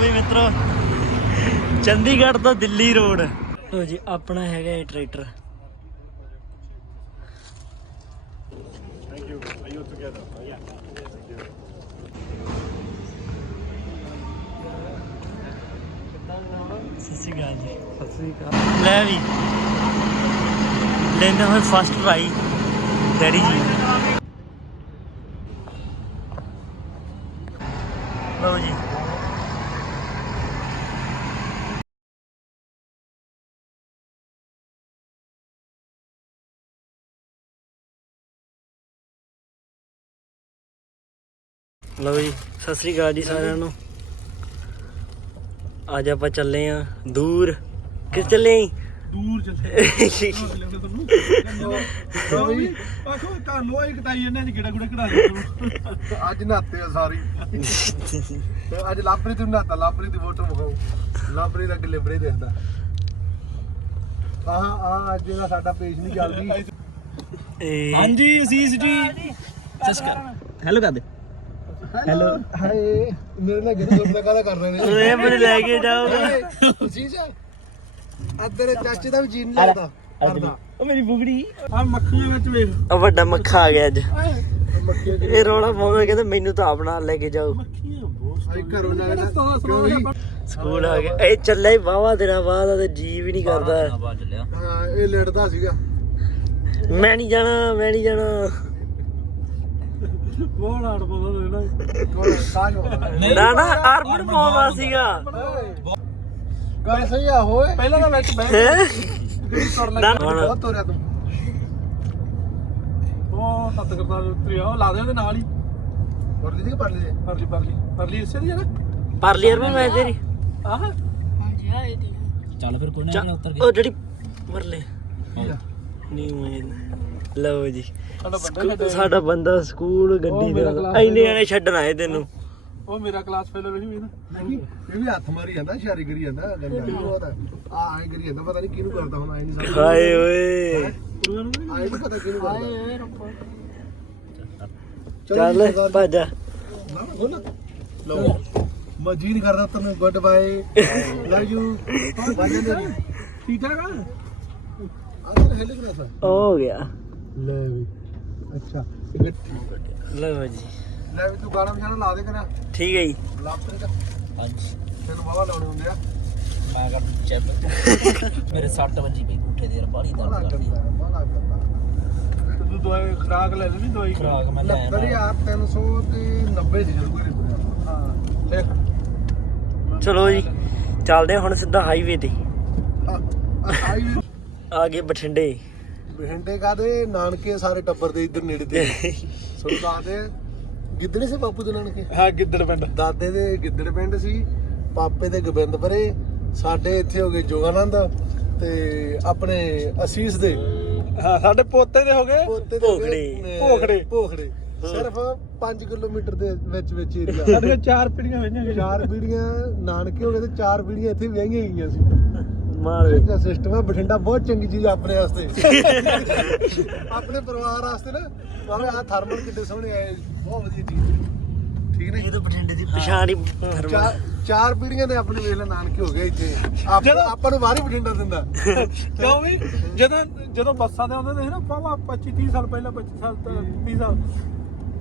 ਵੀ ਮਿੱਤਰੋ। ਚੰਡੀਗੜ੍ਹ ਤੋਂ ਦਿੱਲੀ ਰੋਡ। ਲੋ ਜੀ, ਆਪਣਾ ਹੈਗਾ ਇਹ ਟਰੈਕਟਰ। ਸਤਿ ਸ਼੍ਰੀ ਅਕਾਲ ਜੀ। ਸਤਿ ਸ੍ਰੀ ਅਕਾਲ ਲੈ ਵੀ। ਲੈਂਦੇ ਹੋਏ ਫਸਟ ਟਰਾਈ ਡੈਡੀ ਜੀ ਲਓ ਜੀ ਲਓ ਜੀ ਸਤਿ ਸ੍ਰੀ ਅਕਾਲ ਜੀ ਸਾਰਿਆਂ ਨੂੰ। ਅੱਜ ਆਪਾਂ ਚੱਲੇ ਆ ਦੂਰ। ਕਿ ਚੱਲੇ ਆਂ? ਦੂਰ ਚੱਲੇ ਲੋ ਵੀ ਆਖੋ ਤਾਂ ਲੋਈ ਕਟਾਈ ਇਹਨੇ ਨਹੀਂ ਕਿਹੜਾ ਗੁੜਾ ਕਢਾ ਲਿਆ ਅੱਜ ਨਹਾਤੇ ਆ ਸਾਰੀ। ਤੇ ਅੱਜ ਲਾਪਰੀ ਤੂੰ ਨਹਾਤਾ ਲਾਪਰੀ ਦੀ ਫੋਟੋ ਵਿਖਾਓ। ਲਾਪਰੀ ਦਾ ਗਿੱਲੇ ਦੇਖਦਾ। ਆਹ ਆ ਅੱਜ ਦਾ ਸਾਡਾ ਪੇਜ ਨਹੀਂ ਚੱਲਦੀ। ਇਹ ਹਾਂਜੀ ਅਸੀਸ ਜੀ ਸਸਕਾ ਹੈਲੋ ਕਰ ਦੇ ਹੈਲੋ ਹਾਏ ਮੇਰੇ ਨਾਲ ਗਿੱਲੇ ਸੁਣਦਾ ਕਾਹਦਾ ਕਰ ਰਹੇ ਨੇ? ਇਹ ਮੈਨੂੰ ਲੈ ਕੇ ਜਾਓਗਾ ਤੁਸੀਂ ਜੀ। ਅੱਜ ਤੇਰੇ ਚਾਚੇ ਦਾ ਵੀ ਜੀਨ ਲੱਗਦਾ। ਕਰਦਾ। ਉਹ ਮੇਰੀ ਬੁਗੜੀ। ਆ ਮੱਖੀਆਂ ਵਿੱਚ ਵੇਖ। ਉਹ ਵੱਡਾ ਮੱਖਾ ਆ ਗਿਆ ਅੱਜ। ਇਹ ਰੋਲਾ ਪਾਉਂਦਾ ਕਹਿੰਦਾ ਮੈਨੂੰ ਤਾਂ ਆਪਣਾ ਲੈ ਕੇ ਜਾਓ? ਸਕੂਲ ਆ ਗਿਆ। ਇਹ ਚੱਲਿਆ ਹੀ ਵਾਵਾ ਦਿਨਾਂ ਬਾਅਦ ਆ ਤੇ ਜੀ ਵੀ ਨਹੀਂ ਕਰਦਾ। ਹਾਂ ਇਹ ਲੜਦਾ ਸੀਗਾ। ਮੈਂ ਨਹੀਂ ਜਾਣਾ ਮੈਂ ਨਹੀਂ ਜਾਣਾ। ਬਹੁਤ ਆੜ ਨਾ। ਨਾ ਆਰਮਨ ਪਾਉਂਦਾ ਸੀਗਾ। ਗੱਲ ਸਹੀ ਆ ਹੋਏ। ਪਹਿਲਾਂ ਤਾਂ ਵਿੱਚ ਬਹਿ ਹੈਂ? ਨਾ ਬਹੁਤ ਤੋਰਿਆ ਤੂੰ। ਉਹ ਤੱਤ ਕਰਦਾ ਉਤਰੀ ਆ ਉਹ ਲਾ ਦੇ ਉਹਦੇ ਨਾਲ ਹੀ। ਹੋਰ ਦੀ ਪਰ ਲਈ ਪਰਲੀ ਪਰਲੀ। ਪਰਲੀ ਇਸੇ ਦੀ ਹੈ ਨਾ? ਪਰ ਲਈ ਅਰਮਨ ਮੈਂ ਤੇਰੀ ਆਹ। ਚੱਲ ਫਿਰ ਕੋਨੇ ਉੱਤਰ ਗਿਆ ਉਹ ਜਿਹੜੀ ਮਰ ਲੈ ਨਹੀਂ ਮੈਂ ਲਓ ਜੀ। ਸਾਡਾ ਬੰਦਾ ਸਕੂਲ ਗੱਡੀ ਦੇ ਇੰਨੇ ਜਣੇ ਛੱਡਣ ਆਏ ਤੈਨੂੰ। ਉਹ ਮੇਰਾ ਕਲਾਸ ਫੇਲੋ ਵੀ ਨਾ ਨਹੀਂ ਇਹ ਵੀ ਹੱਥ ਮਾਰੀ ਜਾਂਦਾ ਇਸ਼ਾਰੇ ਕਰੀ ਜਾਂਦਾ ਗੰਦਾ ਬਹੁਤ ਆ। ਆਏ ਕਰੀ ਜਾਂਦਾ ਪਤਾ ਨਹੀਂ ਕਿਹਨੂੰ ਕਰਦਾ ਹੁਣ ਆਏ ਨਹੀਂ ਸਮਝ ਹਾਏ ਓਏ। ਆਏ ਨਹੀਂ ਪਤਾ ਕਿਹਨੂੰ ਕਰਦਾ। ਚੱਲ ਭੱਜ ਜਾ। ਲਓ ਮਜੀਦ ਕਰਦਾ ਤੈਨੂੰ ਗੁੱਡ ਬਾਏ। ਲਵ ਯੂ ਠੀਕ ਠਾਕ ਆ ਆਹ ਹੈਲੇ ਕਰਾ ਸਾ ਹੋ ਗਿਆ। ਲੈ ਵੀ। ਅੱਛਾ। ਲਓ ਜੀ। ਲੈ ਵੀ ਤੂੰ ਗਾਣਾ ਵਜਾਣਾ ਲਾ ਦੇ ਕਰਾ। ਠੀਕ ਹੈ ਜੀ। ਲਾਪਰੇ ਦਾ ਹਾਂਜੀ। ਤੈਨੂੰ ਬਾਵਾ ਲਾਉਣੇ ਹੁੰਦੇ ਆ। ਮੈਂ ਕਰ ਚੈੱਕ। ਮੇਰੇ 60 ਵਜੇ ਪਈ ਉੱਠੇ ਦੇਰ ਬਾਲੀ ਬਾਲਾ ਕਰਦਾ ਬਾਲਾ ਕਰਦਾ ਤੇ ਤੂੰ ਦਵਾਈ ਖਰਾਕ ਲੈ ਲੈਣੀ ਦਵਾਈ? ਖਰਾਕ ਮੈਂ ਲੈ ਲੱਭਰ ਯਾਰ 300 ਤੇ 90 ਸੀ ਜਦੋਂ ਕੋਈ ਹਾਂ ਦੇਖ। ਚਲੋ ਜੀ ਚੱਲਦੇ ਹੁਣ ਸਿੱਧਾ ਹਾਈਵੇ ਤੇ। ਆ ਗਏ ਬਠਿੰਡੇ। ਬਹਿੰਡੇ ਕਾਦੇ ਨਾਨਕੇ ਸਾਰੇ ਟੱਬਰ ਦੇ ਇੱਧਰ ਨੇੜੇ ਤੇ। ਸੁਲਤਾਨ ਦੇ ਗਿੱਦੜੇ ਸੇ ਬਾਪੂ ਦੇ ਨਾਨਕੇ? ਹਾਂ ਗਿੱਦੜ ਪਿੰਡ। ਦਾਦੇ ਦੇ ਗਿੱਦੜ ਪਿੰਡ ਸੀ ਪਾਪੇ ਦੇ ਗੋਬਿੰਦਪੁਰੇ ਸਾਡੇ ਇੱਥੇ ਹੋ ਗਏ ਜੋਗਾਨੰਦ ਤੇ ਆਪਣੇ ਅਸੀਸ ਦੇ। ਹਾਂ ਸਾਡੇ ਪੋਤੇ ਦੇ ਹੋ ਗਏ? ਭੋਖੜੇ। ਭੋਖੜੇ। ਭੋਖੜੇ। ਸਿਰਫ 5 ਕਿਲੋਮੀਟਰ ਦੇ ਵਿੱਚ ਵਿੱਚ ਏਰੀਆ ਸਾਡੀਆਂ ਚਾਰ ਪੀੜੀਆਂ ਹੋਈਆਂ ਚਾਰ ਪੀੜੀਆਂ ਨਾਨਕੇ ਹੋ ਗਏ ਤੇ ਚਾਰ ਪੀੜੀਆਂ ਇੱਥੇ ਵਿਆਹੀਆਂ ਗਈਆਂ ਸੀ। ਮਾਰ ਇਹ ਦਾ ਸਿਸਟਮ ਹੈ ਬਠਿੰਡਾ ਬਹੁਤ ਚੰਗੀ ਚੀਜ਼ ਆ ਆਪਣੇ ਵਾਸਤੇ। ਆਪਣੇ ਪਰਿਵਾਰ ਵਾਸਤੇ ਨਾ ਭਾਵੇਂ ਆ ਥਰਮਲ ਕਿੱਡੇ ਸੋਹਣੇ ਆਏ ਬਹੁਤ ਵਧੀਆ ਚੀਜ਼ ਠੀਕ ਨੇ ਇਹ ਤਾਂ ਬਠਿੰਡੇ ਦੀ ਪਛਾਣ ਹੀ ਥਰਮਲ। ਚਾਰ ਪੀੜੀਆਂ ਨੇ ਆਪਣੇ ਵੇਖ ਲੈ ਨਾਨਕੇ ਹੋ ਗਏ ਇੱਥੇ। ਆਪ- ਨੂੰ ਬਾਹਰ ਹੀ ਬਠਿੰਡਾ ਦਿੰਦਾ। ਕਿਉਂ ਵੀ? ਜਦੋਂ ਜਦੋਂ ਬੱਸਾਂ ਤੇ ਆਉਂਦੇ ਨੇ ਨਾ ਪਾਵਾ 25 30 ਸਾਲ ਪਹਿਲਾਂ 25 ਸਾਲ ਤੋਂ 30 ਸਾਲ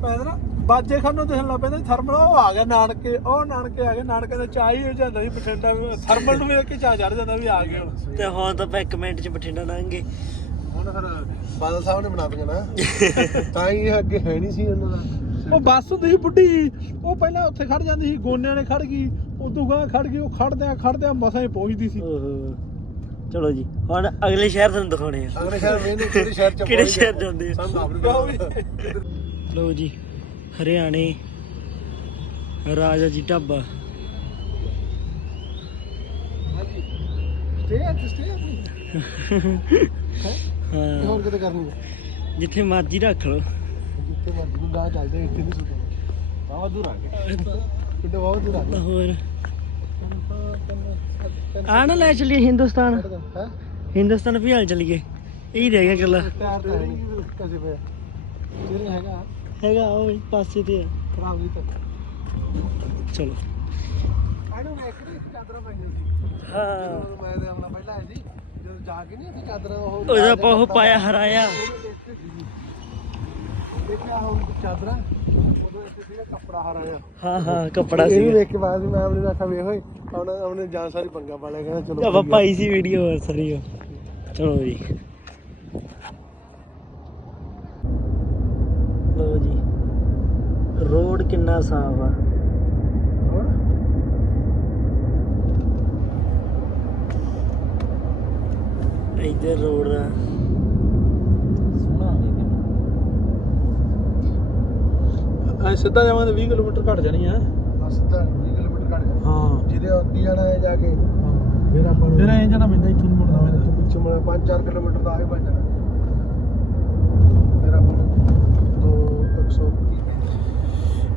ਪਹਿਲਾਂ ਨਾ ਬਾਜੇ ਖਾਨੋਂ ਦੇਖਣ ਲੱਗ ਪੈਂਦੇ ਥਰਮਲ ਉਹ ਆ ਗਿਆ ਨਾਨਕੇ ਉਹ ਨਾਨਕੇ ਆ ਗਏ ਨਾਨਕੇ ਦਾ ਚਾਹ ਹੀ ਹੋ ਜਾਂਦਾ ਸੀ ਬਠਿੰਡਾ ਥਰਮਲ ਨੂੰ ਵੇਖ ਕੇ ਚਾਹ ਚੜ ਜਾਂਦਾ ਵੀ ਆ ਹੁਣ। ਤੇ ਹੁਣ ਤਾਂ ਆਪਾਂ ਇੱਕ ਮਿੰਟ ਚ ਬਠਿੰਡਾ ਲੰਘੇ ਹੁਣ ਫਿਰ ਬਾਦਲ ਸਾਹਿਬ ਨੇ ਬਣਾ ਨਾ। ਤਾਂ ਹੀ ਅੱਗੇ ਹੈ ਨਹੀਂ ਸੀ ਉਹਨਾਂ ਦਾ। ਉਹ ਬੱਸ ਹੁੰਦੀ ਸੀ ਬੁੱਢੀ ਉਹ ਪਹਿਲਾਂ ਉੱਥੇ ਖੜ ਜਾਂਦੀ ਸੀ ਗੋਨਿਆਂ ਨੇ ਖੜ ਗਈ ਉਦੋਂ ਗਾਂ ਖੜ ਗਈ ਉਹ ਖੜਦਿਆਂ ਖੜਦਿਆਂ ਮਸਾਂ ਹੀ ਪਹੁੰਚਦੀ ਸੀ। ਚਲੋ ਜੀ ਹੁਣ ਅਗਲੇ ਸ਼ਹਿਰ ਤੁਹਾਨੂੰ ਦਿਖਾਉਣੇ ਆ। ਅਗਲੇ ਸ਼ਹਿਰ ਵੇਂਦੇ ਕਿਹੜੇ ਸ਼ਹਿਰ ਚ ਕਿਹੜੇ ਸ਼ਹਿਰ। ਜਾਂਦੇ ਆ? ਸਾਨੂੰ ਆਪ ਨੀ ਲਓ ਜੀ ਹਰਿਆਣੇ ਰਾਜਾ ਜੀ ਢਾਬਾ। ਸਟੇ ਆ ਸਟੇ ਹਾਂ। ਹੋਰ ਕਿਤੇ ਕਰਨੀ ਜਿੱਥੇ ਮਰਜ਼ੀ ਰੱਖ ਲਓ। ਜਿੱਥੇ ਮਰਜ਼ੀ ਨੂੰ ਗਾਹ ਚੱਲਦੇ ਇੱਥੇ ਨਹੀਂ ਸੁਣਦਾ ਬਾਵਾ ਦੂਰ ਆ ਗਏ। ਕਿਤੇ ਬਹੁਤ ਦੂਰ ਆ ਗਿਆ ਹੋਰ? ਆ ਨਾ ਲੈ ਚਲੀਏ ਹਿੰਦੁਸਤਾਨ। ਹੈ? ਹਿੰਦੁਸਤਾਨ ਵੀ ਹਾਲ ਚਲੀਏ। ਇਹ ਰਹਿ ਗਿਆ ਗੱਲਾਂ ਸਟੀਅਰਿੰਗ ਹੈਗਾ। ਹੈਗਾ ਉਹ ਵੀ ਪਾਸੇ ਤੇ ਆ। ਖਰਾਬ ਨਹੀਂ ਤੱਕ ਚਲੋ। don't know ਇੱਕ ਨਹੀਂ ਚਾਦਰਾਂ ਪਾਈਆਂ ਸੀ। ਹਾਂ। ਮੈਂ ਤੇ ਆਪਣਾ ਪਹਿਲਾਂ ਆਏ ਸੀ ਜਦੋਂ ਜਾ ਕੇ ਨਹੀਂ ਅਸੀਂ ਚਾਦਰਾਂ ਉਹ ਉਹਦਾ ਉਹ ਪਾਇਆ ਹਰਾਇਆ। ਦੇਖਿਆ ਹੁਣ ਚਾਦਰਾਂ ਕੱਪੜਾ ਹਰਾਇਆ। ਹਾਂ ਹਾਂ ਕੱਪੜਾ ਇਹ ਸੀ ਵੇਖ ਕੇ ਬਾਅਦ ਮੈਂ ਆਪਣੇ ਨਾਲ ਆਖਿਆ ਵੇਖ ਓਏ ਉਹਨੇ ਜਾਨ ਸਾਰੀ ਪੰਗਾ ਪਾ ਲਿਆ ਕਹਿੰਦਾ ਚਲੋ ਆਪਾਂ ਪਾਈ ਸੀ ਵੀਡੀਓ ਸਾਰੀ ਉਹ। ਚਲੋ ਜੀ। ਲੋ ਜੀ। ਰੋਡ ਕਿੰਨਾ ਸਾਫ਼ ਆ? ਇੱਧਰ ਰੋਡ ਦਾ ਸੋਹਣਾ ਐ ਸਿੱਧਾ ਜਾਵਾਂਗੇ 20 ਕਿਲੋਮੀਟਰ ਘਟ ਜਾਣੀ ਆ। ਬਸ ਤਾਂ 20 ਕਿਲੋਮੀਟਰ ਘੱਟ ਗਿਆ ਹਾਂ। ਜਿਹਦੇ ਅੱਡੀ ਜਾਣਾ ਹੈ ਜਾ ਕੇ। ਫਿਰ ਆਪਾਂ ਫਿਰ ਐਂ ਜਾਣਾ ਪੈਂਦਾ ਇੱਥੋਂ ਪੈਂਦਾ ਪਿੱਛੇ ਮੁੜਿਆ 5-4 ਕਿਲੋਮੀਟਰ ਦਾ ਆ ਹੀ ਬਣ ਜਾਣਾ। ਫਿਰ ਆਪਾਂ 100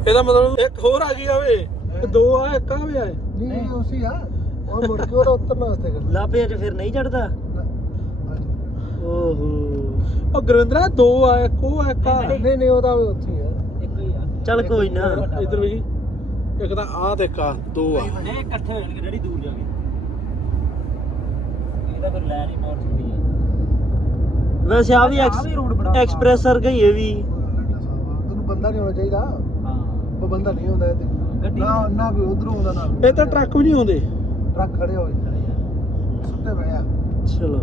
ਇਹਦਾ ਮਤਲਬ ਇੱਕ ਹੋਰ ਆ ਗਈ ਆਵੇ ਦੋ ਆ ਇੱਕ ਆਵੇ ਆ। ਨਹੀਂ ਉਸੇ ਆ। ਉਹ ਮੁੜ ਕੇ ਉਹਦਾ ਉੱਤਰਨ ਵਾਸਤੇ ਕਰ ਲਾਪੇ ਚ ਫਿਰ ਨਹੀਂ ਚੜਦਾ? ਓਹੋ। ਉਹ ਗੁਰਵਿੰਦਰਾ ਦੋ ਆ ਇੱਕ ਉਹ ਆ ਇੱਕ ਆ। ਨਹੀਂ ਨਹੀਂ। ਉਹਦਾ ਉੱਥੇ ਆ। ਇੱਕ ਹੀ ਆ। ਚੱਲ ਕੋਈ ਨਾ। ਇਧਰ ਵੀ। ਇੱਕ ਤਾਂ ਆ ਤੇ ਕਾ ਦੋ ਆ। ਨਹੀਂ ਇਕੱਠੇ ਹੋ ਜਾਣਗੇ ਡੈਡੀ ਦੂਰ ਜਾ ਕੇ ਇਹਦਾ ਫਿਰ ਲੈ ਨਹੀਂ ਮੋੜ ਛੁੱਟੀ ਵੈਸੇ ਆ ਵੀ ਐਕਸਪ੍ਰੈਸਰ ਗਈ ਇਹ ਵੀ। ਬੰਦਾ ਨਹੀਂ ਹੋਣਾ ਚਾਹੀਦਾ। ਹਾਂ। ਉਹ ਬੰਦਾ ਨਹੀਂ ਹੁੰਦਾ ਇਹਦੇ ਗੱਡੀ ਨਾ ਨਾ ਵੀ ਉਧਰੋਂ ਆਉਂਦਾ ਨਾ। ਇਹ ਤਾਂ ਟਰੱਕ ਵੀ ਨਹੀਂ ਆਉਂਦੇ। ਟਰੱਕ ਖੜੇ ਹੋਏ। ਸੁੱਤੇ ਪਏ ਆ। ਚਲੋ।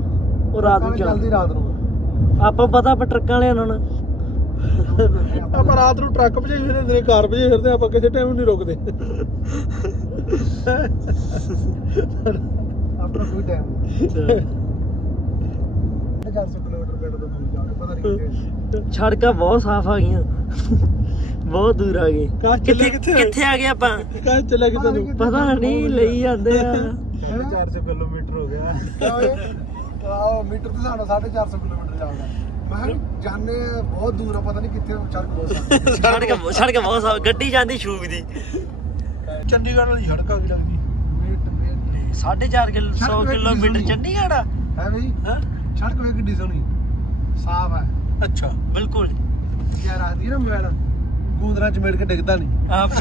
ਉਹ ਰਾਤ ਨੂੰ ਚੱਲਦੀ ਚੱਲ ਰਾਤ ਨੂੰ। ਆਪਾਂ ਪਤਾ ਆਪਾਂ ਟਰੱਕਾਂ ਵਾਲਿਆਂ ਨੂੰ ਨਾ। ਆਪਾਂ ਰਾਤ ਨੂੰ ਟਰੱਕ ਭਜਾਈ ਫਿਰਦੇ ਨੇ ਕਾਰ ਭਜਾਈ ਫਿਰਦੇ ਆਪਾਂ ਕਿਸੇ ਟਾਈਮ ਨਹੀਂ ਰੁਕਦੇ। ਆਪਣਾ ਕੋਈ ਟਾਈਮ ਨਹੀਂ 400 ਕਿਲੋਮੀਟਰ ਪਿੰਡ ਤੋਂ ਦੂਰ ਜਾ ਕੇ ਪਤਾ ਨਹੀਂ ਕਿੱਥੇ ਸੜਕਾਂ ਬਹੁਤ ਸਾਫ਼ ਆ ਗਈਆਂ। ਬਹੁਤ ਦੂਰ ਆ ਗਏ। ਕਾਸ਼ ਚੱਲੇ ਕਿੱਥੇ ਆ? ਕਿੱਥੇ ਆ ਗਏ ਆਪਾਂ? ਕਾਹ ਚੱਲਿਆ ਕਿਤੇ ਨੂੰ ਪਤਾ ਨਹੀਂ ਲਈ ਜਾਂਦੇ ਆ। 450 ਕਿਲੋਮੀਟਰ ਹੋ ਗਿਆ। ਆਹ ਮੀਟਰ ਤੇ ਸਾਡਾ 450 ਕਿਲੋਮੀਟਰ ਜਾਊਗਾ ਮੈਂ ਕਿਹਾ ਵੀ ਜਾਣੇ ਬਹੁਤ ਦੂਰ ਆ ਪਤਾ ਨਹੀਂ ਕਿੱਥੇ ਸੜਕ ਬਹੁਤ ਸਾਫ਼ ਸੜਕ ਸੜਕ ਬਹੁਤ ਸਾਫ਼ ਗੱਡੀ ਜਾਂਦੀ ਸ਼ੂਕ ਦੀ। ਚੰਡੀਗੜ੍ਹ ਵਾਲੀ ਸੜਕ ਆ ਗਈ ਲੱਗਦੀ। Meat meat. 4.5 ਕਿਲੋ 100 ਸੜਕ ਵੇਖ ਕਿਲੋਮੀਟਰ ਚੰਡੀਗੜ੍ਹ ਆ। ਹੈ ਬਈ ਹਾਂ? ਸੜਕ ਵੇਖ ਕਿੱਡੀ ਸੋਹਣੀ। ਸਾਫ਼ ਹੈ। ਅੱਛਾ ਬਿਲਕੁਲ ਯਾਰ ਆਦੀ ਨਾ ਮੈਨ ਗੂੰਦਰਾਂ ਚ ਮੇੜ ਕੇ ਡਿੱਗਦਾ ਨਹੀਂ। ਆਪ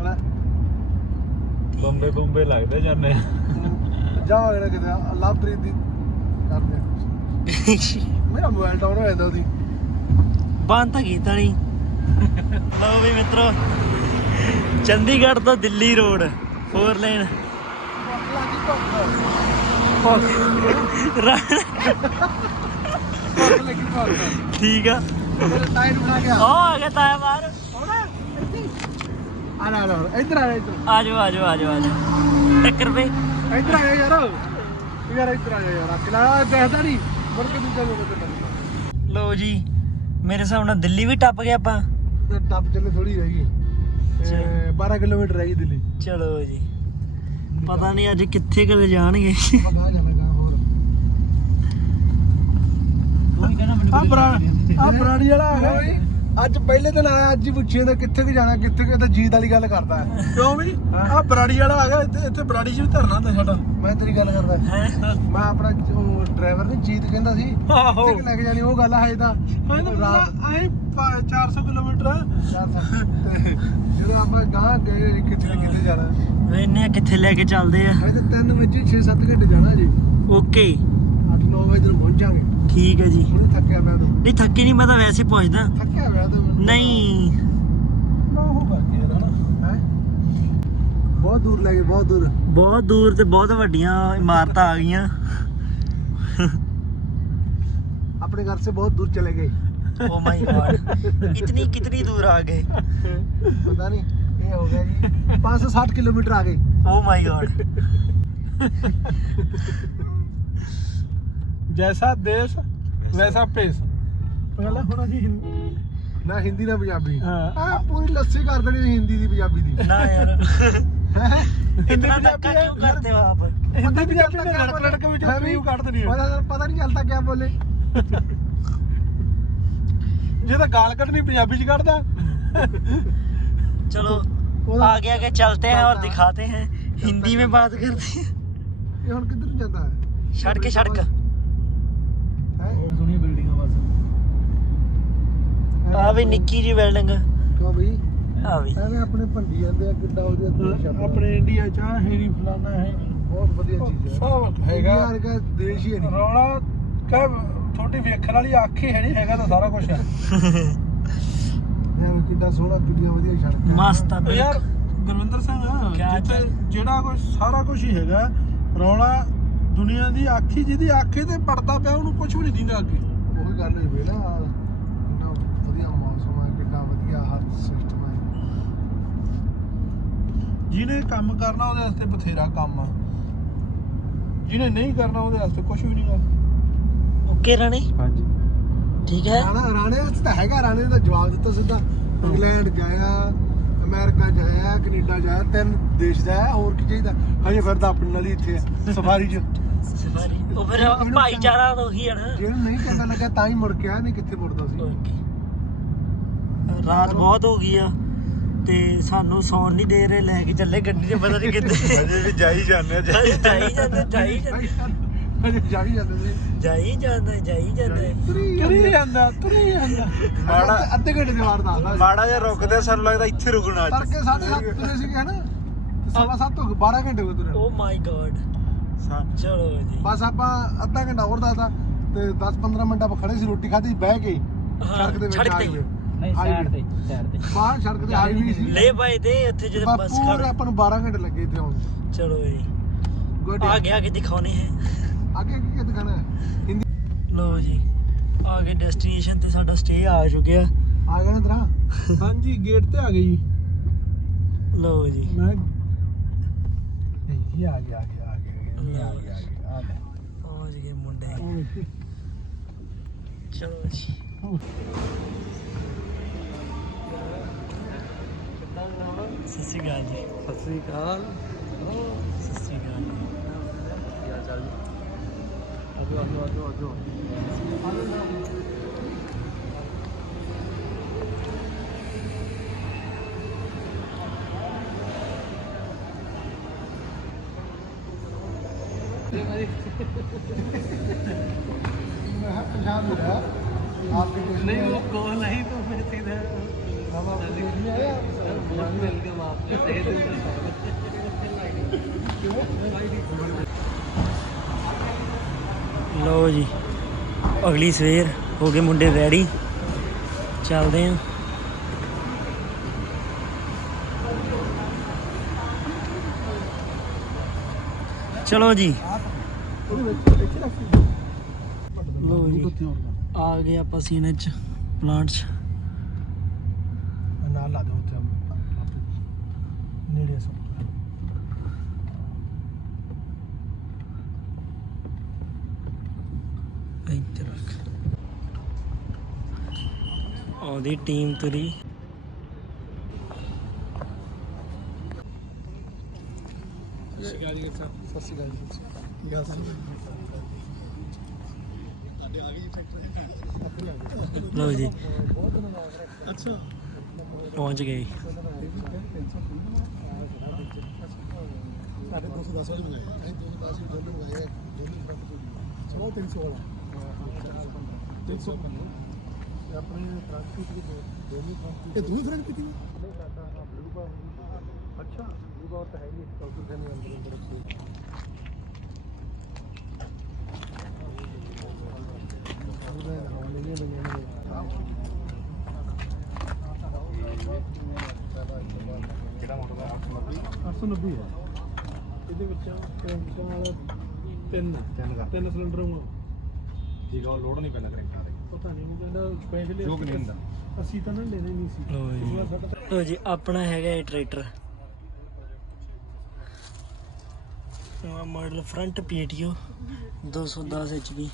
ਹਨਾ? ਬੰਬੇ ਬੰਬੇ ਲੱਗਦੇ ਜਾਂਦੇ ਜਾ ਜਿਹੜਾ ਕਿਤੇ ਲਵਪ੍ਰੀਤ ਦੀ ਕਰਦੇ ਆ। ਮੇਰਾ ਮੋਬਾਈਲ ਡਾਊਨ ਹੋ ਜਾਂਦਾ ਉਹਦੀ। ਬੰਦ ਤਾਂ ਕੀਤਾ ਨਹੀਂ। ਲਓ ਵੀ ਮਿੱਤਰੋ ਚੰਡੀਗੜ੍ਹ ਤੋਂ ਦਿੱਲੀ ਰੋਡ 4 ਲੇਨ ਠੀਕ ਆ। ਗਿਆ ਗਿਆ ਤਾਇਆ ਬਾਹਰ। ਲੈ ਇੱਧਰ ਆ ਜਾ ਇੱਧਰ। ਆ ਜਾਓ ਆ ਜਾਓ ਆ ਜਾਓ ਆ ਜਾਓ। ਟੱਕਰ ਪੇ ਇੱਧਰ ਆ ਜਾ ਯਾਰ। ਯਾਰ ਇੱਧਰ ਆ ਜਾ ਯਾਰ। ਕਿਲਾ ਦੇਖਦਾ ਨਹੀਂ ਮੁੜ ਕੇ ਦੂਜਾ ਲੋਕ ਤੇ ਲਓ ਜੀ ਮੇਰੇ ਹਿਸਾਬ ਨਾਲ ਦਿੱਲੀ ਵੀ ਟੱਪ ਗਏ ਆਪਾਂ। ਟੱਪ ਚੱਲੇ ਥੋੜੀ ਰਹਿ ਗਈ। ਇਹ 12 ਕਿਲੋਮੀਟਰ ਰਹਿ ਗਈ ਦਿੱਲੀ। ਚਲੋ ਜੀ। ਪਤਾ ਨਹੀਂ ਅੱਜ ਕਿੱਥੇ ਕਦੇ ਜਾਣਗੇ। ਆਪਾਂ ਗਾਹ ਜਾਣਾ ਹੋਰ ਆ ਬਰਾੜੀ ਆ ਬਰਾੜੀ ਵਾਲਾ ਆ ਗਿਆ ਅੱਜ ਪਹਿਲੇ ਦਿਨ ਆਇਆ ਅੱਜ ਹੀ ਪੁੱਛਿਆ ਤਾਂ ਕਿੱਥੇ ਕਿ ਜਾਣਾ ਕਿੱਥੇ ਕਿ ਤਾਂ ਜੀਤ ਵਾਲੀ ਗੱਲ ਕਰਦਾ ਹੈ। ਕਿਉਂ ਵੀ? ਆ ਬਰਾੜੀ ਵਾਲਾ ਆ ਗਿਆ ਇੱਥੇ ਇੱਥੇ ਬਰਾੜੀ 'ਚ ਵੀ ਧਰਨਾ ਹੁੰਦਾ ਸਾਡਾ। ਮੈਂ ਤੇਰੀ ਗੱਲ ਕਰਦਾ ਹੈ। ਮੈਂ ਆਪਣਾ ਉਹ ਡਰਾਈਵਰ ਨੇ ਜੀਤ ਕਹਿੰਦਾ ਸੀ। ਆਹੋ। ਕਿੱਥੇ ਕੁ ਲੈ ਕੇ ਜਾਣੀ ਉਹ ਗੱਲ ਹੈ ਤਾਂ ਆਏ 400 ਕਿਲੋਮੀਟਰ ਚਾਰ ਸੌ। ਤੇ ਜਦੋਂ ਆਪਾਂ ਗਾਂ ਗਏ ਕਿੱਥੇ ਕਿੱਥੇ ਜਾਣਾ। ਇਹਨੇ ਕਿੱਥੇ ਲੈ ਕੇ ਚੱਲਦੇ ਆ? ਅਜੇ 3 ਵਜੇ 6-7 ਘੰਟੇ ਜਾਣਾ ਜੀ। ਓਕੇ। 8-9 ਵਜੇ ਤੱਕ ਪਹੁੰਚਾਂਗੇ। ਠੀਕ ਹੈ ਜੀ। ਥੱਕਿਆ ਮੈਂ ਤਾਂ। ਨਹੀਂ ਥੱਕੀ ਨਹੀਂ ਮੈਂ ਤਾਂ ਵੈਸੇ ਪਹੁੰਚਦਾ ਥੱਕਿਆ ਹੋਇਆ ਤਾਂ ਨਹੀਂ। ਨਾ ਹੋ ਕਰਕੇ ਯਾਰ ਹਨਾ ਹੈਂ? ਬਹੁਤ ਦੂਰ ਲੈ ਬਹੁਤ ਦੂਰ। ਬਹੁਤ ਦੂਰ ਤੇ ਬਹੁਤ ਵੱਡੀਆਂ ਇਮਾਰਤਾਂ ਆ ਗਈਆਂ। ਆਪਣੇ ਘਰ ਸੇ ਬਹੁਤ ਦੂਰ ਚਲੇ ਗਏ। ਓ ਮਾਈ ਗॉड ਇਤਨੀ ਕਿਤਨੀ ਦੂਰ ਆ ਗਏ। ਪਤਾ ਨਹੀਂ। 560 ਕਿਲੋਮੀਟਰ ਆ ਗਏ। ਓ ਮਾਈ ਗॉड ਜੈਸਾ ਦੇਸ਼ ਵੈਸਾ ਭੇਸ। ਨਾ ਹਿੰਦੀ ਨਾ ਪੰਜਾਬੀ। ਹਾਂ। ਆ ਪੂਰੀ ਲੱਸੀ ਕਰ ਦੇਣੀ ਹਿੰਦੀ ਦੀ ਪੰਜਾਬੀ ਦੀ। ਨਾ ਯਾਰ। ਹੈਂ? ਹਿੰਦੀ ਇਤਨਾ ਧੱਕਾ ਆਪ? ਹਿੰਦੀ ਨਹੀਂ ਪੰਜਾਬੀ ਲੜਕ ਲੜਕ ਵਿੱਚ ਵੀ? ਉਤਰੀ ਕੱਢ ਪਤਾ ਪਤਾ ਨਹੀਂ ਚੱਲਦਾ ਕਿਆ ਬੋਲੇ। ਜੇ ਤਾਂ ਗਾਲ ਕੱਢਣੀ ਪੰਜਾਬੀ ਚ ਕੱਢਦਾ। चलो ਉਹਦਾ- आगे आगे चलते हैं और दिखाते हैं हिंदी में बात करते हैं ये हुन किधर ਨੂੰ ਜਾਂਦਾ है सड़क सड़क हैं? ਸੁਣੀ ਬਿਲਡਿੰਗਾਂ ਬਸ आ भी निक्की जी बिल्डिंग क्यों भाई ਆ ਵੀ ਐਵੇਂ ਆਪਣੇ ਭੰਡੀ ਜਾਂਦੇ ਆ ਕਿੱਡਾ ਵਧੀਆ ਦੇਸ਼ ਆ ਆਪਣਾ। ਆਪਣੇ ਇੰਡੀਆ ਚ ਆਹ ਹੈ ਨਹੀਂ ਫਲਾਣਾ ਹੈ ਨਹੀਂ ਬਹੁਤ ਵਧੀਆ ਚੀਜ਼ ਹੈ ਸਭ ਹੈਗਾ ਇੰਡੀਆ ਵਰਗਾ ਦੇਸ਼ ਹੀ ਹੈ ਨਹੀਂ ਰੌਲਾ ਕਹ ਤੁਹਾਡੀ ਵੇਖਣ ਵਾਲੀ ਅੱਖ ਹੀ ਹੈ ਨਹੀਂ ਹੈਗਾ ਤਾਂ ਸਾਰਾ ਕੁਝ ਹੈ ਐਵੇਂ ਕਿੱਡਾ ਸੋਹਣਾ ਕਿੱਡੀਆਂ ਵਧੀਆ ਸੜਕਾਂ ਮਸਤ ਆ ਯਾਰ ਬਿਲਕੁਲ ਗੁਰਵਿੰਦਰ ਸਿੰਘ ਕਿਆ ਜਿੱਥੇ ਚੱਲ- ਜਿਹੜਾ ਕੁਝ ਸਾਰਾ ਕੁਝ ਹੀ ਹੈਗਾ। ਰੌਲਾ ਦੁਨੀਆ ਦੀ ਅੱਖ ਹੀ ਜਿਹਦੀ ਅੱਖ ਤੇ ਪੜਦਾ ਪਿਆ ਉਹਨੂੰ ਕੁਝ ਵੀ ਨਹੀਂ ਦਿੰਦਾ ਅੱਗੇ। ਉਹੀ ਗੱਲ ਹੋਈ ਵੀ ਨਾ ਇੰਨਾ ਵਧੀਆ ਮੌਸਮ ਹੈ ਕਿੱਡਾ ਵਧੀਆ ਹਰ ਸਿਸਟਮ ਹੈ। ਜਿਹਨੇ ਕੰਮ ਕਰਨਾ ਉਹਦੇ ਵਾਸਤੇ ਬਥੇਰਾ ਕੰਮ ਆ। ਜਿਹਨੇ ਨਹੀਂ ਕਰਨਾ ਉਹਦੇ ਵਾਸਤੇ ਕੁਝ ਵੀ ਨਹੀਂ ਗਾ। ਓਕੇ ਰਾਣੀ। ਹਾਂਜੀ। ਠੀਕ ਹੈ? ਰਾਣਾ ਰਾਣੇ ਵਾਸਤੇ ਤਾਂ ਹੈਗਾ ਰਾਣੇ ਤਾਂ ਜਵਾਬ ਦਿੱਤਾ ਸਿੱਧਾ। ਇੰਗਲੈਂਡ ਜਾਇਆ ਅਮਰੀਕਾ ਜਾਇਆ ਕੈਨੇਡਾ ਜਾਇਆ ਤਿੰਨ ਦੇਸ਼ ਜਾਇਆ ਹੋਰ ਕੀ ਚਾਹੀਦਾ? ਹਜੇ ਫਿਰਦਾ ਆਪਣੇ ਨਾਲ ਹੀ ਇੱਥੇ ਆ, ਸਫਾਰੀ 'ਚ। ਸਫਾਰੀ। ਉਹ ਫਿਰ ਭਾਈਚਾਰਾ ਤਾਂ ਉਹੀ ਹੈ ਨਾ। ਜਿਹਨੂੰ ਨਹੀਂ ਚੰਗਾ ਲੱਗਾ ਤਾਂ ਹੀ ਮੁੜ ਕੇ ਆਇਆ ਨਹੀਂ ਕਿੱਥੇ ਮੁੜਦਾ ਸੀ। ਰਾਤ ਬਹੁਤ ਹੋ ਗਈ ਆ ਤੇ ਸਾਨੂੰ ਸੌਣ ਨਹੀਂ ਦੇ ਰਹੇ ਲੈ ਕੇ ਚੱਲੇ ਗੱਡੀ 'ਚ ਪਤਾ ਨਹੀਂ ਕਿੱਥੇ। ਅਜੇ ਵੀ ਜਾਈ ਜਾਂਦੇ ਜਾਈ ਜਾਂਦੇ ਜਾਈ ਜਾਂਦੇ। ਹਜੇ ਜਾ ਹੀ ਜਾਂਦੇ ਸੀ। ਜਾਈ ਜਾਂਦਾ ਜਾਈ ਜਾਂਦਾ। ਤੁਰੀ ਤੁਰੀ ਜਾਂਦਾ। ਤੁਰੀ ਜਾਂਦਾ। ਮਾੜਾ ਅੱਧੇ ਘੰਟੇ ਦੇ ਵਾਰ ਦੱਸਦਾ ਸੀ। ਮਾੜਾ ਜਿਹਾ ਰੁਕਦੇ ਸਾਨੂੰ ਲੱਗਦਾ ਇੱਥੇ ਰੁਕਣਾ ਤੜਕੇ 7:30 ਤੁਰੇ ਸੀਗੇ ਹਨਾ ਤੇ ਸਵਾ ਸੱਤ ਹੋ ਗਏ 12 ਘੰਟੇ ਹੋ ਗਏ ਤੁਰੇ ਓ ਮਾਈ ਗॉड ਚਲੋ ਜੀ। ਬਸ ਆਪਾਂ ਅੱਧਾ ਘੰਟਾ ਹੋਰ ਦੱਸਦਾ। ਤੇ 10-15 ਮਿੰਟ ਆਪਾਂ ਖੜੇ ਸੀ ਰੋਟੀ ਖਾਧੀ ਬਹਿ ਕੇ ਸੜਕ ਦੇ ਵਿੱਚ ਸੜਕ ਤੇ। highway। ਨਹੀਂ ਸਾਈਡ ਤੇ ਸਾਈਡ ਤੇ। ਬਾਹਰ ਸੜਕ ਤੇ ਹਾਈਵੇ ਸੀ। ਲੈ ਭਾਈ ਤੇ ਉੱਥੇ ਜਦੋਂ ਬਸ ਖੜ ਆਪਾਂ ਨੂੰ 12 ਘੰਟੇ ਲੱਗੇ ਇੱਥੇ ਆਉਣ। ਚਲੋ ਜੀ। ਗੁੱਡ ਆਗੇ ਆਗੇ ਦਿਖਾਉਣੇ ਹੈ। ਅੱਗੇ ਕੀ ਦਿਖਾਣਾ ਹੈ? ਹਿੰਦੀ ਲੋ ਜੀ ਆਗੇ ਡੈਸਟੀਨੇਸ਼ਨ ਤੇ ਸਾਡਾ ਸਟੇ ਆ ਚੁੱਕਿਆ। ਆ ਗਿਆ ਨਾ ਤੇਰਾ? ਹਾਂਜੀ ਗੇਟ ਤੇ ਆ ਗਈ ਲੋ ਜੀ। ਮੈਂ ਇਹ ਆ ਗਿਆ ਆ ਗਿਆ ਆ ਗਿਆ ਆ ਗਿਆ ਆ ਗਿਆ ਆ ਪਹੁੰਚ ਗਏ ਮੁੰਡੇ। ਚਲੋ ਜੀ। ਸਤਿ ਸ਼੍ਰੀ ਅਕਾਲ ਜੀ। ਸਤਿ ਸ੍ਰੀ ਅਕਾਲ। ਸਤਿ ਸ਼੍ਰੀ ਅਕਾਲ ਜੀ। ਕੀ ਹਾਲ ਚਾਲ ਜੀ? नहीं वो कॉल आई तो मैं सीधा हम आपको देखने ਲਓ ਜੀ, ਅਗਲੀ ਸਵੇਰ ਹੋ ਗਏ ਮੁੰਡੇ ਰੈਡੀ ਚੱਲਦੇ ਆਂ। ਚਲੋ ਜੀ। ਲਓ ਜੀ, ਆ ਗਏ ਆਪਾਂ ਸੀਨੇ ਚ ਪਲਾਂਟ ਚ ਨਾਲ ਲਾ ਦੋ ਉੱਥੇ ਨੇੜੇ ਸਭ ਇੱਥੇ ਰੱਖ ਆਉਂਦੀ ਟੀਮ ਤੁਰੀ। ਲਓ ਜੀ। ਅੱਛਾ ਪਹੁੰਚ ਗਏ। ਸਾਡੇ 210 ਵਾਲੇ ਮੰਗਾਏ 210 ਹੀ ਮੰਗਾਏ ਦੋਨੋਂ 300 ਵਾਲਾ। 300 ਤੇ ਆਪਣੇ ਫਰੰਟ ਤੋਂ ਦੀ ਦੋਨੋਂ ਫਰੰਟ ਇਹ ਦੋਨੋਂ ਫਰੰਟ ਕਿਤੇ ਬਲੂ ਬਾਰ ਅੱਛਾ ਬਲੂ ਬਾਰ ਤਾਂ ਹੈ ਨਹੀਂ ਕਾਊਂਟਰ ਦੇ ਅੰਦਰ ਅੰਦਰ ਰੱਖੀ ਉਹਦਾ ਨਾਮ ਨਹੀਂ ਹੈ ਬੰਦੇ ਕਿਹੜਾ ਮਾਡਲ ਹੈ 890 890 ਹੈ ਇਹਦੇ ਵਿੱਚ ਕ੍ਰੈਂਕਾਂ ਵਾਲਾ ਤਿੰਨ ਤਿੰਨ ਦਾ ਤਿੰਨ ਸਿਲੰਡਰ ਹੋਣਾ। ਠੀਕ ਆ ਉਹ ਲੋਡ ਨਹੀਂ ਪੈਂਦਾ ਕਰੰਟਾਂ ਦੇ ਪਤਾ ਨਹੀਂ ਉਹ ਕਹਿੰਦਾ ਸਪੈਸ਼ਲੀ ਜੋਕ ਨਹੀਂ ਹੁੰਦਾ। ਅਸੀਂ ਤਾਂ ਨਾ ਲੈਣਾ ਹੀ ਨਹੀਂ ਸੀ। ਲਓ ਇਸ ਜੀ। ਵਾਰ ਸਾਡਾ ਲਓ ਜੀ ਆਪਣਾ ਹੈਗਾ ਇਹ tractor. Model front PTO 210 HP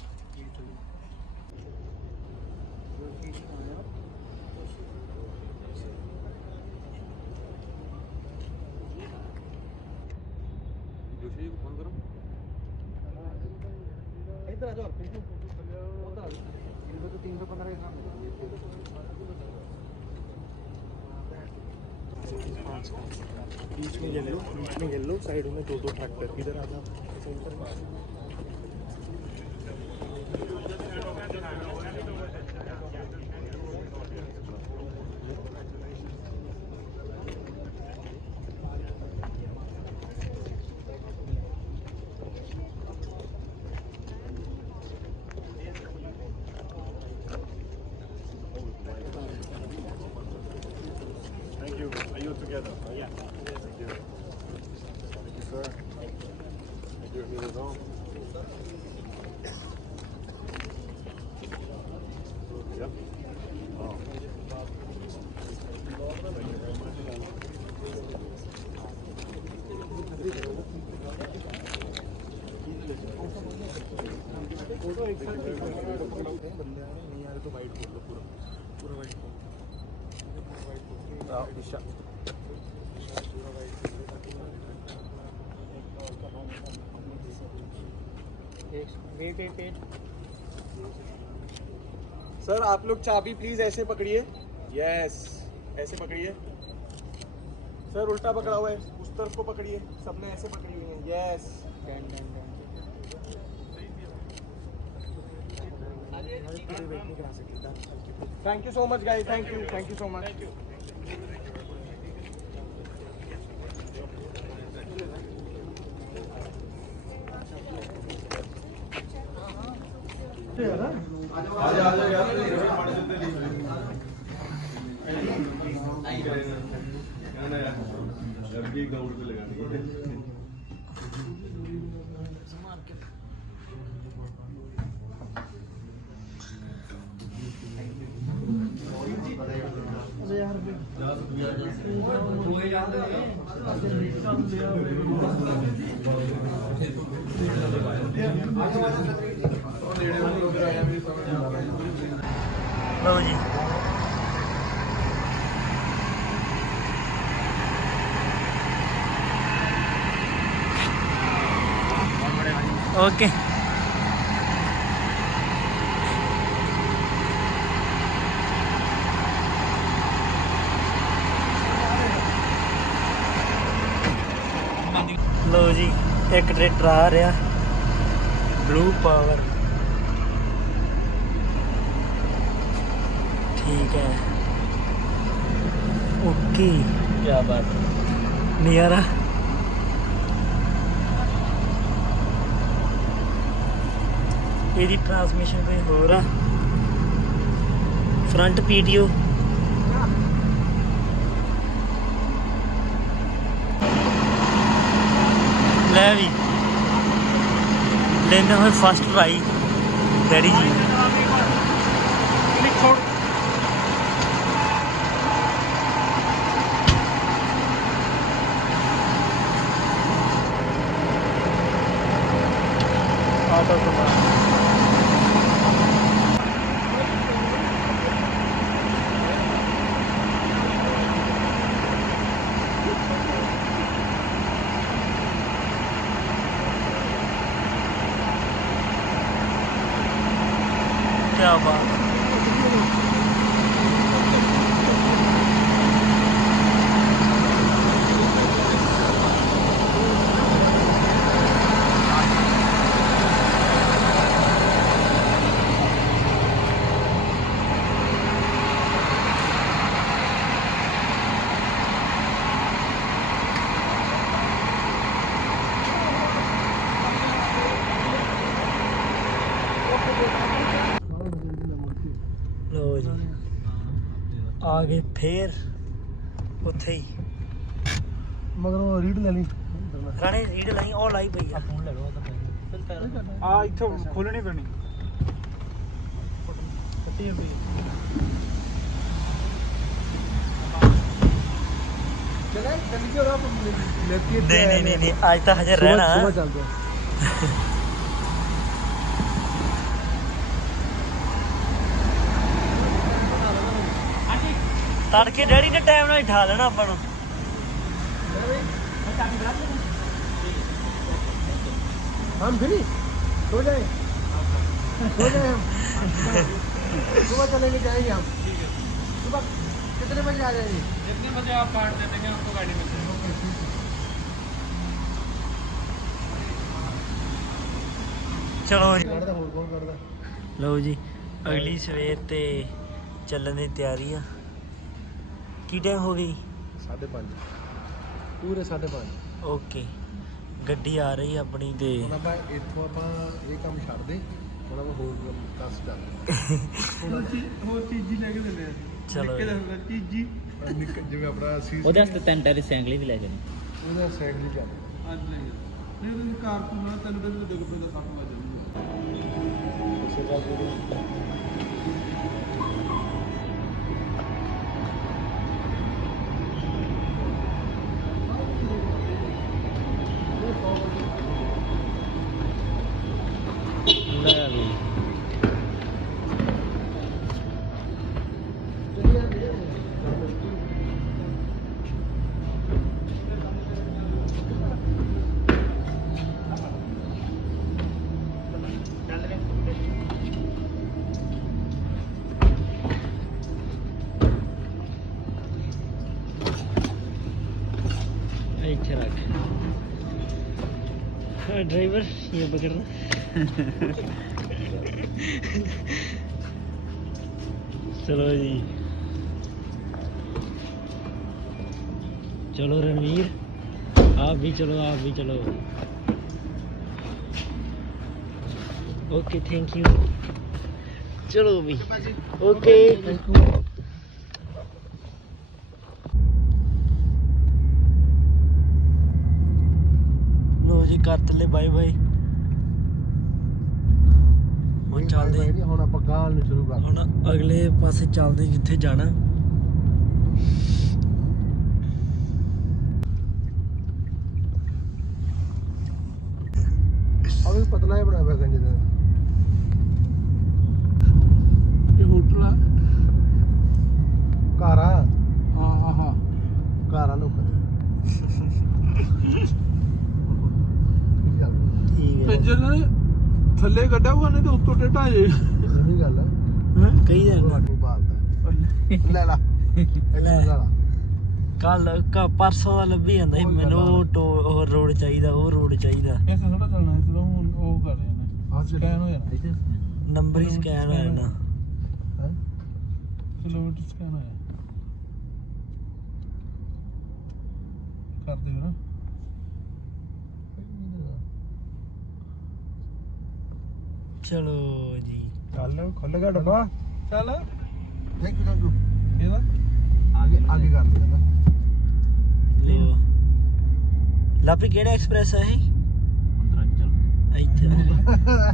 wait sir आप लोग चाबी प्लीज़ ऐसे पकड़िए। यस ऐसे पकड़िए। सर उल्टा पकड़ा हुआ है। उस तरफ़ को पकड़िए। सबने ऐसे पकड़ी हुई है। Yes thank you so much guys thank you thank you so much ਲਓ ओके लो जी एक ट्रैक्टर आ रहा ब्लू पावर ठीक है। ओके क्या बात नहीं आ। रहा ਇਹਦੀ ਟਰਾਂਸਮਿਸ਼ਨ ਕੋਈ ਹੋਰ ਆ। ਫਰੰਟ ਪੀਟੀਓ ਲੈ ਵੀ। ਲੈਣਾ ਹੋਏ ਫਸਟ ਟਰਾਈ ਡੈਡੀ ਜੀ ਆ ਗਏ ਫੇਰ ਉੱਥੇ ਹੀ। ਮਗਰੋਂ ਰੀਡ ਲੈ ਲਈ। ਰਾਣੇ ਰੀਡ ਲਈ ਉਹ ਲਾਈ ਪਈ ਆ। ਫੋਨ ਲੈ ਲਓ ਆ ਇੱਥੋਂ ਖੋਲਣੀ ਪੈਣੀ। ਕੱਟੀ ਹੁੰਦੀ ਚਲੇ ਜਲਦੀ ਹੋ ਰਹਾ ਨਹੀਂ ਨਹੀਂ ਨਹੀਂ ਅੱਜ ਤਾਂ ਹਜੇ ਰਹਿਣਾ। ਸੁਬਾ ਚੱਲਦੇ ਤੜਕੇ ਡੈਡੀ ਨੇ ਟਾਈਮ ਨਾਲ ਹੀ ਠਾ ਲੈਣਾ ਆਪਾਂ ਨੂੰ हम भी सो जाए सो जाए हम सुबह चलेंगे जाएंगे हम सुबह कितने बजे आ जाएंगे जितने बजे आप काट दे देंगे आपको गाड़ी मिल जाएगी ਚਲੋ ਜੀ ਲਓ ਜੀ ਅਗਲੀ ਸਵੇਰ ਤੇ ਚੱਲਣ ਦੀ ਤਿਆਰੀ ਆ ਕੀ ਟਾਈਮ ਹੋ ਗਈ? 5:30 ਪੂਰੇ 5:30 ਓਕੇ ਗੱਡੀ ਆ ਰਹੀ ਆਪਣੀ ਤੇ ਹੁਣ ਆਪਾਂ ਇੱਥੋਂ ਆਪਾਂ ਇਹ ਕੰਮ ਛੱਡ ਦੇ ਹੁਣ ਆਪਾਂ ਹੋਰ ਕੰਮ ਕਾਸ ਹੋਰ ਚੀਜ਼- ਹੋਰ ਚੀਜ਼ੀ ਲੈ ਕੇ ਦਿੰਦੇ ਆ। ਚਲੋ। ਨਿੱਕੇ ਦਾ ਹੁੰਦਾ ਚੀਜ਼ੀ। ਚੱਲ ਜਿਵੇਂ ਆਪਣਾ ਸੀਸ ਉਹਦੇ ਵਾਸਤੇ ਤਿੰਨ ਟਾਇਰ ਸੈਂਕਲੇ ਵੀ ਲੈ ਜਾਣੀ ਉਹਦਾ ਸਾਈਕਲ ਹੀ ਚੱਲ ਅੱਜ ਲੈ ਗਿਆ ਨਹੀਂ। ਤੁਸੀਂ ਕਾਰ ਤੋਂ ਨਾ ਤੈਨੂੰ ਬਿਲਕੁਲ ਡਿੱਗ ਪੈਂਦਾ ਸੱਟ ਵੱਜ। ਜਾਂਦੀ ਉਸੇ ਦਾ हमारा ड्राइवर ये पकड़ना चलो जी चलो रणवीर आप भी चलो आप भी चलो ओके थैंक यू चलो भी ओके ਜੀ ਕਰ ਥੱਲੇ ਬਾਏ ਬਾਏ। ਹੁਣ ਚੱਲਦੇ ਹੁਣ ਆਪਾਂ ਗਾਂ ਨੂੰ ਸ਼ੁਰੂ ਕਰ ਹੁਣ ਅਗਲੇ ਪਾਸੇ ਚੱਲਦੇ ਜਿੱਥੇ ਜਾਣਾ। ਆ ਪਤਲਾ ਹੀ ਬਣਾਇਆ ਹੋਇਆ ਗੰਜੇ ਦਾ। ਇਹ ਹੋਟਲ ਲੋਕਾਂ ਪਿੰਜਰ ਨੇ ਥੱਲੇ ਕੱਢਿਆ ਹੋਇਆ ਨਹੀਂ ਤੇ ਉੱਤੋਂ ਟੇਢਾ ਜੇ। ਨਵੀਂ ਗੱਲ ਆ। ਕਹੀ ਜਾਂਦਾ ਤੁਹਾਨੂੰ ਬਾਲਦਾ ਲੈ। ਲਾ ਇੱਥੇ ਲੈ। ਲੈ ਲਾ। ਕੱਲ ਪਰਸੋਂ ਦਾ ਲੱਭੀ ਜਾਂਦਾ ਸੀ ਮੈਨੂੰ। ਉਹ ਟੋ- ਉਹ ਰੋਡ ਚਾਹੀਦਾ ਉਹ ਰੋਡ ਚਾਹੀਦਾ। ਇਸ ਥੋੜਾ ਚੱਲਣਾ ਇਸ ਤੋਂ ਹੁਣ ਉਹ ਕਰ ਰਹੇ ਨੇ। ਆਹ ਜਿਹੜੇ ਸਕੈਨ ਹੋ ਜਾਣਾ। ਨੰਬਰ ਹੀ ਸਕੈਨ ਹੋ ਜਾਣਾ। ਹੈਂ? ਕਿਲੋਮੀਟਰ ਸਕੈਨ ਹੋਇਆ ਕਰ ਦਿਓ ਨਾ। ਚਲੋ ਜੀ। ਚੱਲ ਖੁੱਲ ਗਿਆ ਡੱਬਾ। ਚੱਲ। ਥੈਂਕ ਯੂ ਥੈਂਕ ਯੂ ਇਹਦਾ? ਆਗੇ ਆਗੇ ਕਰ ਦੇ ਲੋ। ਲਾਪੀ ਕਿਹੜਾ ਐਕਸਪ੍ਰੈਸ ਹੈ ਇਹ? ਇੱਥੇ।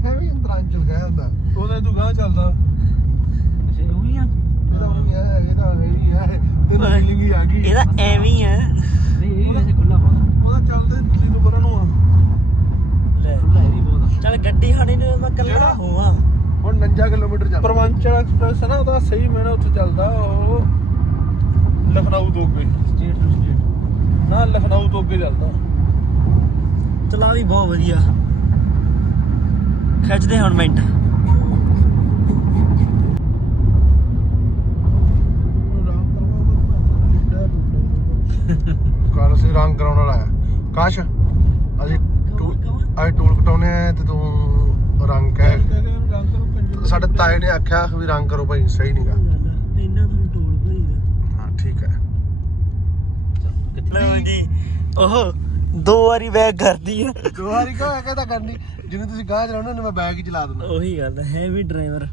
ਐਵੇਂ ਅੰਤਰਾਂਚਲ ਗਿਆ ਹੁੰਦਾ ਉਹਦੇ ਤੂੰ ਗਾਂ ਚੱਲਦਾ। ਅੱਛਾ ਉਹੀ ਆ? ਇਹਦਾ ਉਹ ਹੈ ਇਹਦਾ ਹੈ ਹੀ ਹੈ ਤੈਨੂੰ ਫੀਲਿੰਗ ਹੀ ਆ ਗਈ। ਇਹਦਾ ਐਵੇਂ ਹੀ ਆ। ਨਹੀਂ ਇਹ ਵੈਸੇ ਖੁੱਲਾ ਬਹੁਤ ਉਹਦਾ ਚੱਲਦੇ ਨੀਲੀ ਤੋਂ ਪਰਾਂ ਨੂੰ ਆ। ਲੈ। ਖੁੱਲਾ ਇਹ ਵੀ ਬਹੁਤ ਚੱਲ ਗੱਡੀ ਖਾਣੀ ਨੂੰ ਮੈਂ ਕੱਲਾ? ਹੋਵਾਂ। ਹੁਣ 49 ਕਿਲੋਮੀਟਰ ਚੱਲ ਪਰਮਾਂਚਲ ਐਕਸਪ੍ਰੈਸ ਹੈ ਨਾ ਉਹਦਾ ਸਹੀ ਮੈਨੇ ਉੱਥੇ ਚੱਲਦਾ ਉਹ ਲਖਨਊ ਤੋਂ ਅੱਗੇ। ਸਟੇਟ ਟੂ ਸਟੇਟ ਨਾ ਲਖਨਊ ਤੋਂ ਅੱਗੇ ਚੱਲਦਾ। ਚਲਾ ਵੀ ਬਹੁਤ ਵਧੀਆ। ਖਿੱਚਦੇ ਹੁਣ ਮਿੰਟ। ਕੱਲ ਅਸੀਂ ਰੰਗ ਕਰਾਉਣ ਵਾਲਾ ਆ ਕਾਸ਼ ਅਸੀਂ ਅਸੀਂ ਟੂਲ ਕਟਾਉਨੇ ਆ ਤੇ ਤੂੰ ਰੰਗ ਕਹਿ। ਸਾਡੇ ਤਾਏ ਨੇ ਆਖਿਆ ਵੀ ਰੰਗ ਕਰੋ ਭਾਈ ਸਹੀ ਨਹੀਂਗਾ ਇੰਨਾ ਤੁਹਾਨੂੰ ਟੋਲ ਭਰੀਦਾ ਹਾਂ ਠੀਕ ਹੈ। ਲਓ ਜੀ ਉਹ ਦੋ ਵਾਰੀ ਬੈਗ ਕਰਦੀ ਆ। ਦੋ ਵਾਰੀ ਕਹੋ ਕਹਿੰਦਾ ਕਰਨੀ। ਜਿੰਨੇ ਤੁਸੀਂ ਗਾਹ ਚਲਾਉਣਾ ਉਹਨੇ ਮੈਂ ਬੈਗ ਹੀ ਚਲਾ ਦਿੰਦਾ। ਉਹੀ ਗੱਲ ਹੈ ਵੀ ਡਰਾਈਵਰ।